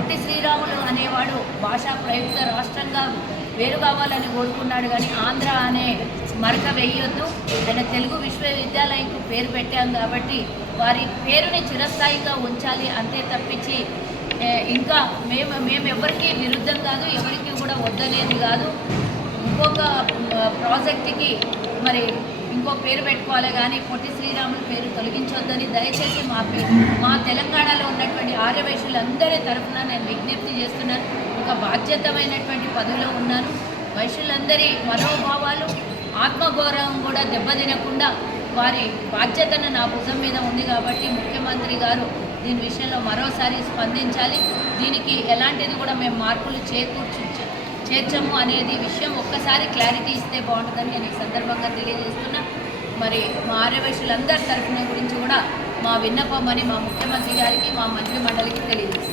పొట్టి శ్రీరాములు అనేవాడు భాషా ప్రయుక్త రాష్ట్రంగా వేరు కావాలని కోరుకున్నాడు కానీ ఆంధ్ర అనే మరక వేయొద్దు. ఆయన తెలుగు విశ్వవిద్యాలయంకు పేరు పెట్టాం కాబట్టి వారి పేరుని చిరస్థాయిగా ఉంచాలి అంతే తప్పించి ఇంకా మేము మేము ఎవరికి విరుద్ధం కాదు ఎవరికి కూడా వద్దనేది కాదు. ఇంకొక ప్రాజెక్ట్కి ప్రాజెక్టుకి మరి ఇంకో పేరు పెట్టుకోవాలి కానీ పొట్టి శ్రీరాములు పేరు తొలగించొద్దని దయచేసి మా మా తెలంగాణలో కానీ ఆర్యవైశ్యులందరి తరఫున నేను విజ్ఞప్తి చేస్తున్నాను. ఒక బాధ్యతమైనటువంటి పదవిలో ఉన్నాను. వైశ్యులందరి మనోభావాలు ఆత్మగౌరవం కూడా దెబ్బతినకుండా వారి బాధ్యతను నా భుజం మీద ఉంది కాబట్టి ముఖ్యమంత్రి గారు దీని విషయంలో మరోసారి స్పందించాలి. దీనికి ఎలాంటిది కూడా మేము మార్పులు చేకూర్చు చేర్చము అనేది విషయం ఒక్కసారి క్లారిటీ ఇస్తే బాగుంటుందని నేను ఈ సందర్భంగా తెలియజేస్తున్నా. మరి మా ఆర్యవైశ్యులందరి తరఫున గురించి కూడా మా విన్నపం అని మా ముఖ్యమంత్రి గారికి మా మంత్రి మండలికి తెలియజేస్తాం.